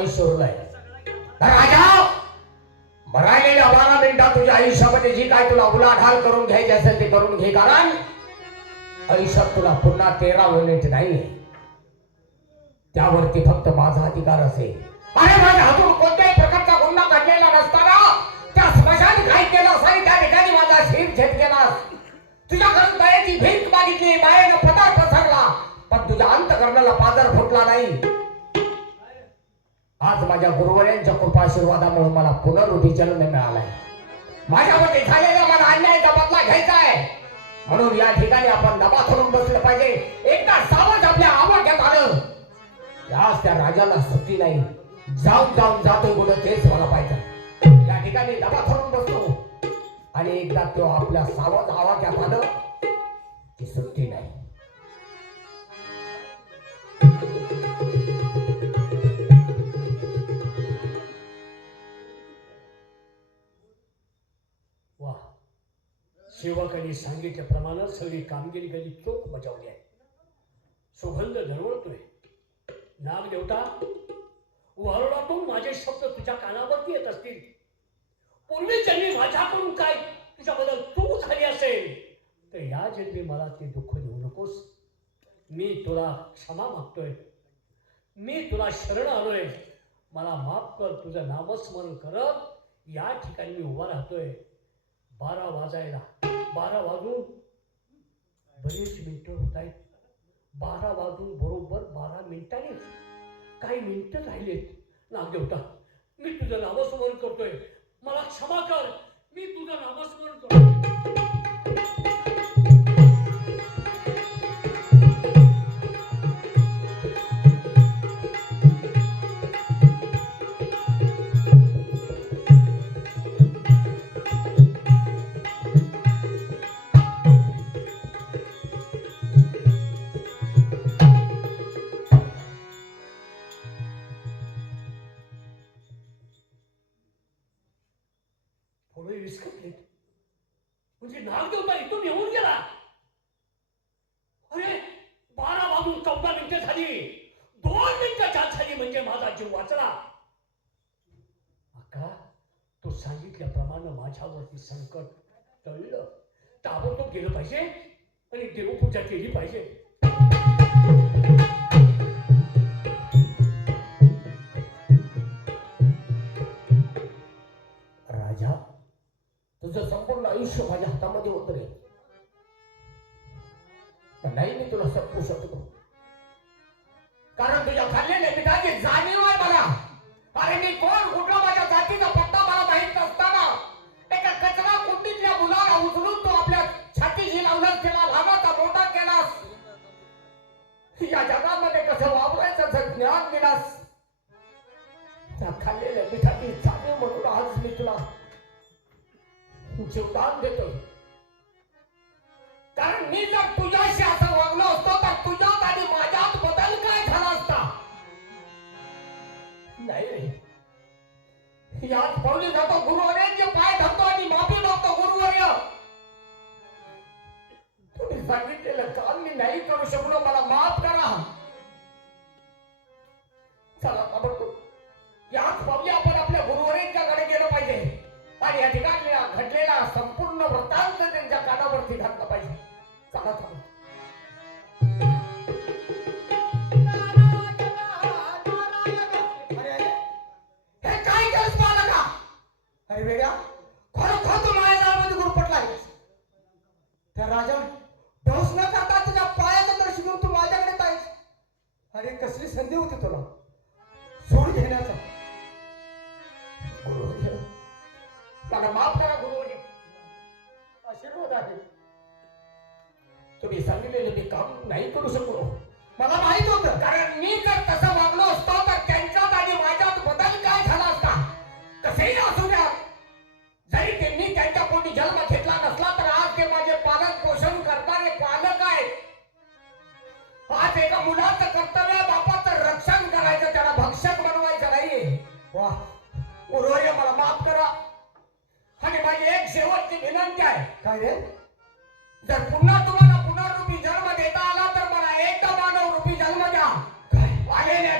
आई सोडलाय. राजा मरायलेल्या बारा मिनिटात तुझ्या आयुष्यामध्ये जी काय तुला उलाढाल करून घ्यायची असेल ते करून घे कारण आयुष्यात तुला पुन्हा तेरा मिनिट नाही. त्यावरती फक्त माझा अधिकार असेल. अरे माझ्या हातून कोणत्याही प्रकारचा गुन्हा काढलेला नसताना त्या स्मशान काय केलं असाही त्या ठिकाणी माझा शिर झेप केला तुझ्याकडून घरात बायाची भीक मागितली बायानं पदार पसरला पण तुझ्या अंतकरणाला पादर फुटला नाही. आज माझ्या गुरुवर्यांच्या कृपाशीर्वादामुळे मला पुनरुभी मिळालंय. मिळालाय माझ्यामध्ये झालेल्या मला अन्यायाचा बदला घ्यायचा आहे. म्हणून या ठिकाणी आपण दबा धरून बसलं पाहिजे. एकदा सावध आपल्या आवाक्यात आलं. आज त्या राजाला सुट्टी नाही. जाऊन जाऊन जातोय बोलत तेच मला पाहिजे या ठिकाणी दबा धरून बसलो. आणि एकदा तो आपल्या सावध आवाक्यात आलं. की सुट्टी वा. सेवकांनी सांगितल्याप्रमाणे सगळी कामगिरी कधी चोख बजावली आहे. सुगंध दरवळतोय. नागदेवता वारुळातून माझे शब्द तुझ्या कानावरती येत असतील. पूर्वी ज्यांनी माझ्याकडून काय तुझ्याबद्दल तू झाली असेल? तर या जन्मी मला ते दुःख देऊ नकोस. मी तुला क्षमा मागतोय. मी तुला शरण आलोय. मला माफ कर तुझं नामस्मरण करत या ठिकाणी मी उभा राहतोय. बारा वाजायला. बारा वाजून बरीच मिनटं होत आहेत बारा वाजून बरोबर बारा मिनिटांनीच काही मिनटं राहिलेत. नागदेवता मी तुझं नामस्मरण करतोय. मला क्षमा कर. मी तुझं नामस्मरण करतो सांगितल्याप्रमाणे माझ्यावरती संकट टळलं. ताबडतोब गेलं पाहिजे आणि देवपूजा केली पाहिजे. राजा तुझं संपूर्ण आयुष्य माझ्या हातामध्ये होत रे. पण नाही मी तुला संपू शकतो कारण तुझ्या रे याच पावली जातो गुरुवर्यांचे पाय धरतो आणि माफी मागतो गुरुवर्य तुम्ही सांगितलेलं काम मी नाही करू शकलो मला माफ करा. चला आवडतो याच पावली आपण आपल्या गुरुवरांच्याकडे गेलं पाहिजे. आणि या ठिकाणी घडलेला संपूर्ण वृत्तांत त्यांच्या कानावरती घातला पाहिजे. चला चला. अरे वेड्या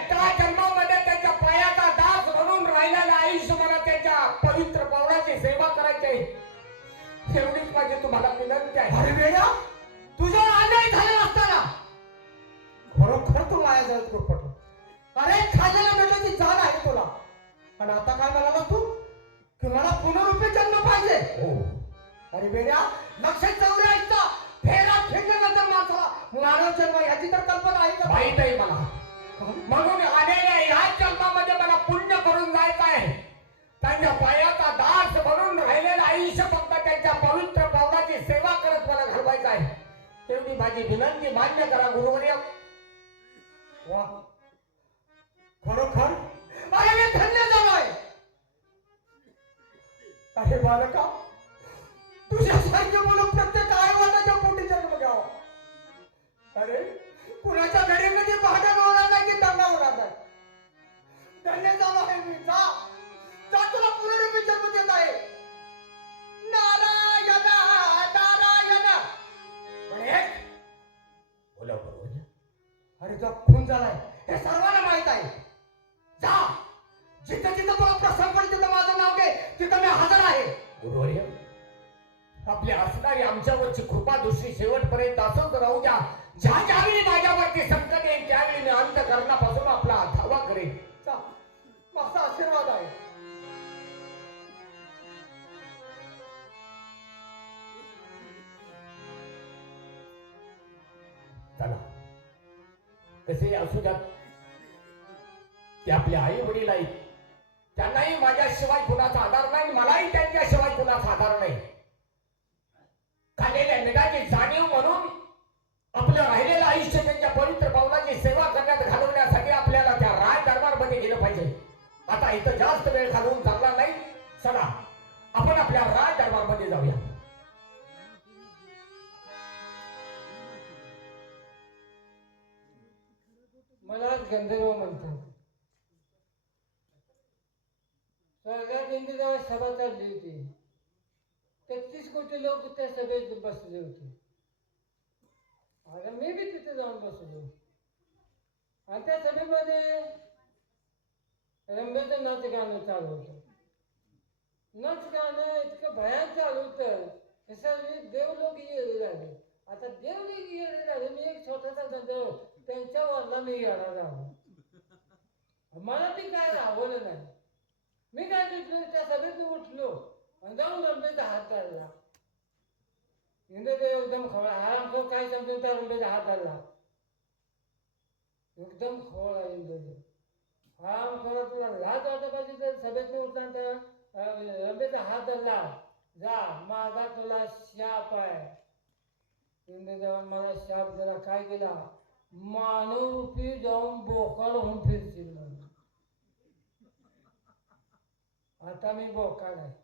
त्या जन्मामध्ये त्याच्या पायाचा दास म्हणून राहिलेला आयुष्य मला त्याच्या पवित्र पावलाची सेवा करायची. आहे एवढीच माझी तुम्हाला विनंती आहे. अरे वेड्या तुझ्या अन्याय झाला असताना. खरोखर तू माया जवळ पडलो अरे खाल्लेल्या मेटाची जाण आहे तुला. आणि आता काय म्हणाला तू? की मला पुनरुपी जन्म पाहिजे. हो. अरे वेड्या लक्ष चौऱ्याऐंचा फेरा फेडल्यानंतर माणसाला मानव जन्म याची तर कल्पना आहे का? माहीत आहे मला. म्हणून आलेल्या या जन्मामध्ये मला पुण्य करून जायचं आहे. त्यांच्या पायाचा दास म्हणून राहिलेलं आयुष्य फक्त त्यांच्या पवित्र पावलाची सेवा करत मला घालवायचं आहे. तेवढी माझी विनंती मान्य करा गुरुवर्य. वा. खरोखर? अरे मी धन्य झालोय. अरे बालका. तुझ्यासारखे मुलं प्रत्येक आईवडिलाच्या पोटी जन्म घ्यावा. अरे कुणाच्या घरी म्हणजे कधी तसे असू द्यात? ते आपले आई वडील आहेत. त्यांनाही माझ्याशिवाय कुणाचा आधार नाही मलाही त्यांच्याशिवाय कुणाचा आधार नाही. खालेल्या मिठाची जाणीव म्हणून आपलं राहिलेलं आयुष्य त्यांच्या पवित्र पावलाची सेवा करण्यात घालवण्यासाठी आपल्याला त्या राज दरबारमध्ये गेलं पाहिजे. आता इथं जास्त वेळ घालून बसले होते अरे मी बी तिथे जाऊन बसलो आणि त्या सभेमध्ये रंबेचं नाच गाणं चालू होतं. नाच गाणं इतकं भयान चालू होतं. कसं देव लोक येडे झाले आता देव लोक येडे झाले मी एक छोटासा धंदा त्यांच्या वरला मी येणार आहो. मला ती काय राहवलं नाही. मी काय म्हटलं त्या सभेतून उठलो. आणि जाऊन रंबेचा हात धरला. इंद्रदेव एकदम खवळा आराम काय समजून त्या रंबेचा हात धरला. एकदम खवळा इंद्रदेव आराम खवळा तुला लाज वाटत पाहिजे तर सभेत उठला तर रंबेचा हात धरला. जा माझा तुला शाप आहे. इंद्रदेवान मला शाप दिला. काय केला? मानवरूपी जाऊन बोकाड होऊन फिरतील म्हणून. आता मी बोकाड आहे.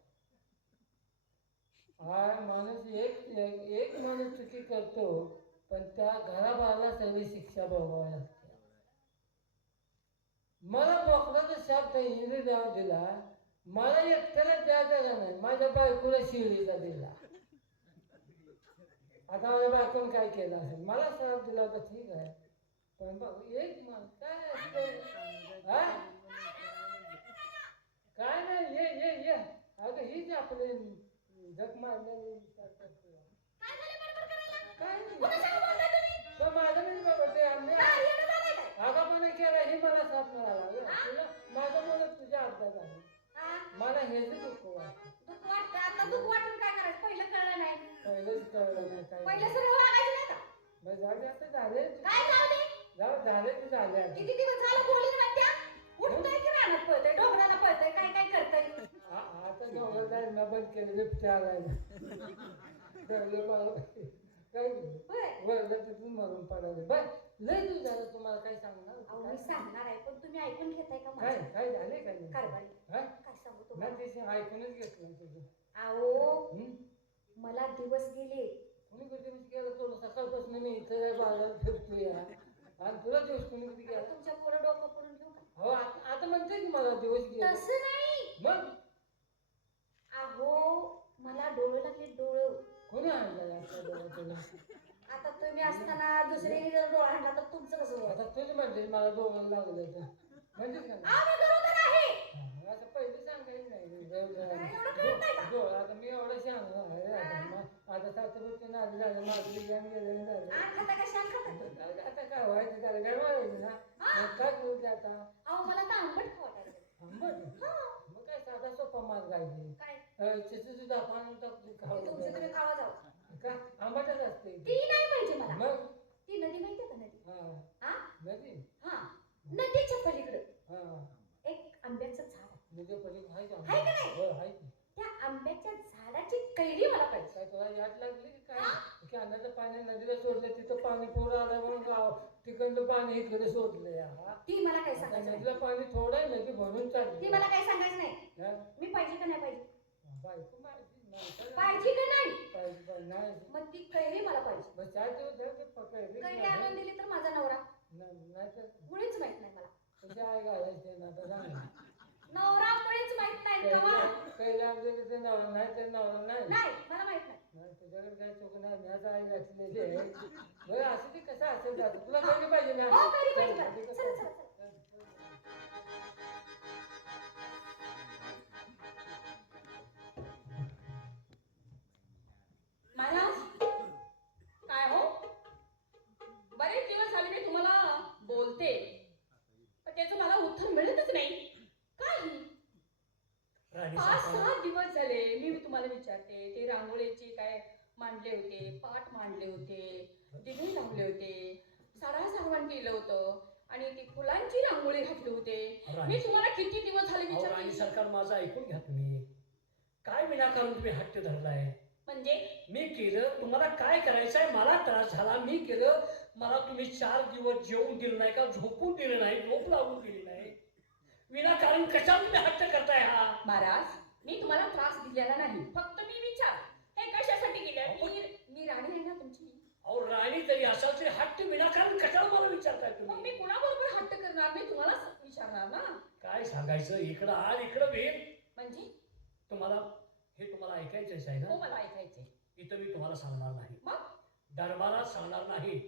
हा माणूस एक एक एक माणूस चुकी करतो पण त्या घराबाला सगळी शिक्षा भोगावी लागते. मला बोकडाचा शाप त्यांनी इंद्रदेवा दिला. मला एकट्याला द्यायचा का नाही? माझ्या बायकोला शिवरीचा दिला. आता माझ्या बायकोनं काय केलं असेल? मला श्राप दिला होता ठीक आहे. पण बघ एक माणूस काय काय नाही ये ये ये. अगं हीच आपले विचार करतो. काय नाही. पण माझं नाही बाबा ते आम्ही आगापणा केला ही मला साथ मिळाला. तुला माझं मुलं तुझ्या अर्ध्यात आहे. मला हेच दुःख वाटतं. दुःख वाटतं? आता दुःख वाटून काय करायचं? पहिलं कळलं नाही. पहिलंच कळलं नाही काय पहिलं सगळं वागायचं नाही का? बरं, जाऊ दे आता झाले. काय जाऊ झाले ते झाले आता. किती दिवस झालं बोलली मरून पडायचं. बर लय तू झालं तुम्हाला काय सांगणार अहो होतं? मी काय सांगणार आहे पण तुम्ही ऐकून घेताय का काय काय झाले काय नाही? कारभारी? काय सांगू तुम्हाला? ते ऐकूनच घेतलं तुझं? मला दिवस गेले. कोणी कधी गेलं थोडं सकाळपासून मी इथं बाजारात फिरतोय आणि तुला दिवस कोणी आता गेला? तुमच्यापुढे डोकं पडून घेऊ का? हो आता आता म्हणते की मला दिवस गेले. तसं नाही. मग? अहो मला डोळे लागले डोळे कोणी आणलं आता डोळा? तुला आता तुम्ही असताना दुसरी डोळा म्हणता तर तुमचं कसं होईल? आता तुझी म्हणते मला डोळं लागलं तर म्हणतेस का नाही? गरोदर आहे हा, पहिले सांगायचं नाही. एवढं कळत नाही का? डोळं आता मी एवढं सांगणार आहे आता मग आता सासूबाईचं नाद झालं. माझं बिर्याणी गेलेलं झालं आ, आता काय व्हायचं त्याला? ना? मग काय करू ते आता? अहो मला तर आंबट खावं लागलं. आंबट? हा, मग काय साधा सोपा मार्ग आहे काय? चिची सुद्धा पाणी टाकून तुमचं तुम्ही खावा जाऊ का? आंबटच असते. ती नाही पाहिजे मला. मग? ती नदी माहितीये का नदी? हा. हा? नदी? हा. नदीच्या पलीकडं. हा. एक आंब्याचं झाड. आहे. नदी पलीकडे आहे का? आहे का नाही? हो आहे की. त्या आंब्याच्या झाडाची कैरी मला पाहिजे. काय तुला याद लागली की काय? की अन्नाचं पाणी नदीला सोडलं तिथं पाणी पूर आलं म्हणून गाव तिकडलं पाणी इकडे सोडलं ती मला आता सांगायचं नाही. नदीला पाणी थोडं आहे नदी भरून चालली. ती मला काही सांगायचं नाही. हा? मी पाहिजे का नाही पाहिजे? बायको माझी माणसाला- पाहिजे का नाही? पाहिजे पाहिजे नाही. मग ती कैरी मला पाहिजे. बस चार दिवस झाले ते पकडले. कैरी आणून दिली तर माझा नवरा. नाही तर मुळीच माहीत नाही मला. घालायचे ना सांग नवरा मुळीच माहीत नाही कवा कैरी ते नवरा नाही ते नवरा नाही. नाही मला माहीत नाही. नाही, तुझ्याकडे काय चूक नाही मी आता आई घातलेली आहे. बरं असं ते कसं असेल जातं तुला कैरी पाहिजे हो कैरी पाहिजे चल. चला, चला. सारवण केलं होतं. आणि ती फुलांची रांगोळी घातली होते. मी तुम्हाला किती दिवस झाले अहो, राणी विचारते सरकार माझं ऐकून घ्या तुम्ही. काय विनाकारण तुम्ही हट्ट धरलाय? म्हणजे? मी केलं तुम्हाला काय करायचं आहे मला त्रास झाला. मी केलं मला तुम्ही चार दिवस जेवून दिलं नाही का? झोपून दिलं नाही झोप लागून दिली नाही. विनाकारण कशा तुम्ही हट्ट करताय हा? महाराज मी तुम्हाला त्रास दिलेला नाही. फक्त मी विचार. हे कशासाठी केलं मी मी राणी आहे ना तुमची. अहो राणी तरी असाल तरी हट्ट विनाकारण कशाला मला विचारताय मग तुम्ही मी कुणाबरोबर हट्ट करणार? मी तुम्हालाच विचारणार ना? काय सांगायचं? इकडं आड इकडं भेट. म्हणजे? तुम्हाला हे तुम्हाला ऐकायचंच आहे हो? ना मला ऐकायचंय. इथं मी तुम्हाला सांगणार नाही. मग? दरबारात सांगणार नाही.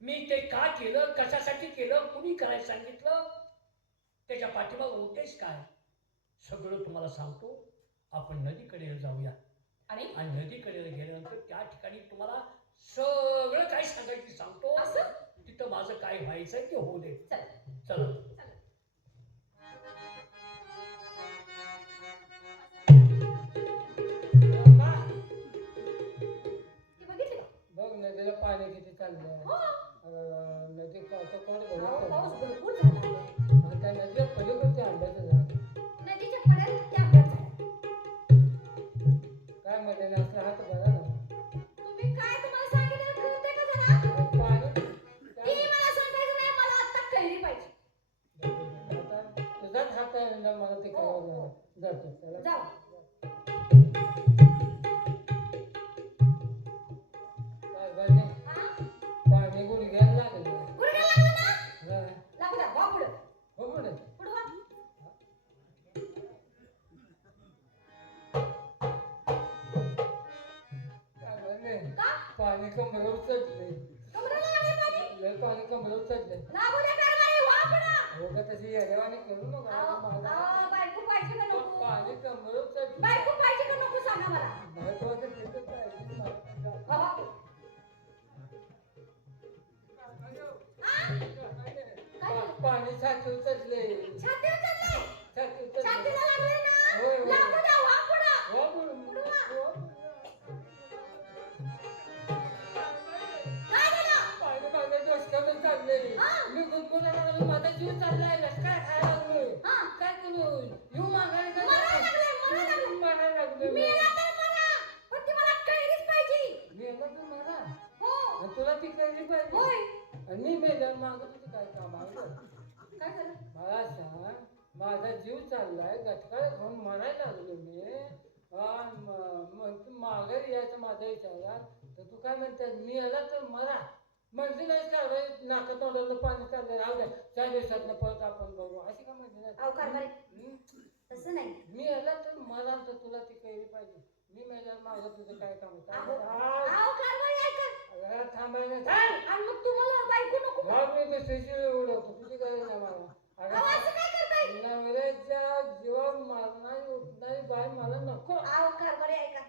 मी ते का केलं? कशासाठी केलं? कुणी करायला सांगितलं? त्याच्या पाठीमाग उद्देश काय? सगळं तुम्हाला सांगतो. आपण नदीकडे जाऊया. आणि? आणि नदीकडे गेल्यानंतर त्या ठिकाणी तुम्हाला सगळं काय सांगायचं सांगतो. असं? तिथं माझं काय व्हायचंय ते होऊ दे. चल. चला. ना मला ते हो, करावं हो. जातो हा? पाणी गुडघ्याला लागलं. गुडघ्याला लागलं ना? हा. पाणी कमरेवर चढले. पाणी? कमरेवर चढले. तशी येड्यावानी करू नका. मागत होती काय आहे? काय झालं? मला सांग माझा जीव चाललाय गटकाळ खाऊन मरायला लागलो मी. माघारी यायचं माझ्या विचारात तर तू काय म्हणतात मी आला तर मरा. म्हणजे नाही का रे, नाका तोंडाला पाणी चाललं राहू द्या. चार दिवसात परत आपण बघू. अशी का म्हणते नाही? तसं नाही. मी आला तर मला तर तुला ती कैरी पाहिजे. मी माझ्या माझं तुझं काय काम होतं? अगं, आव थांब तुम्हाला मग मी दुसरीशी उडवतो तुझी गरज नाही मला काय नवऱ्याच्या मारणारी उठणारी मला नको. आव कारवाई ऐका.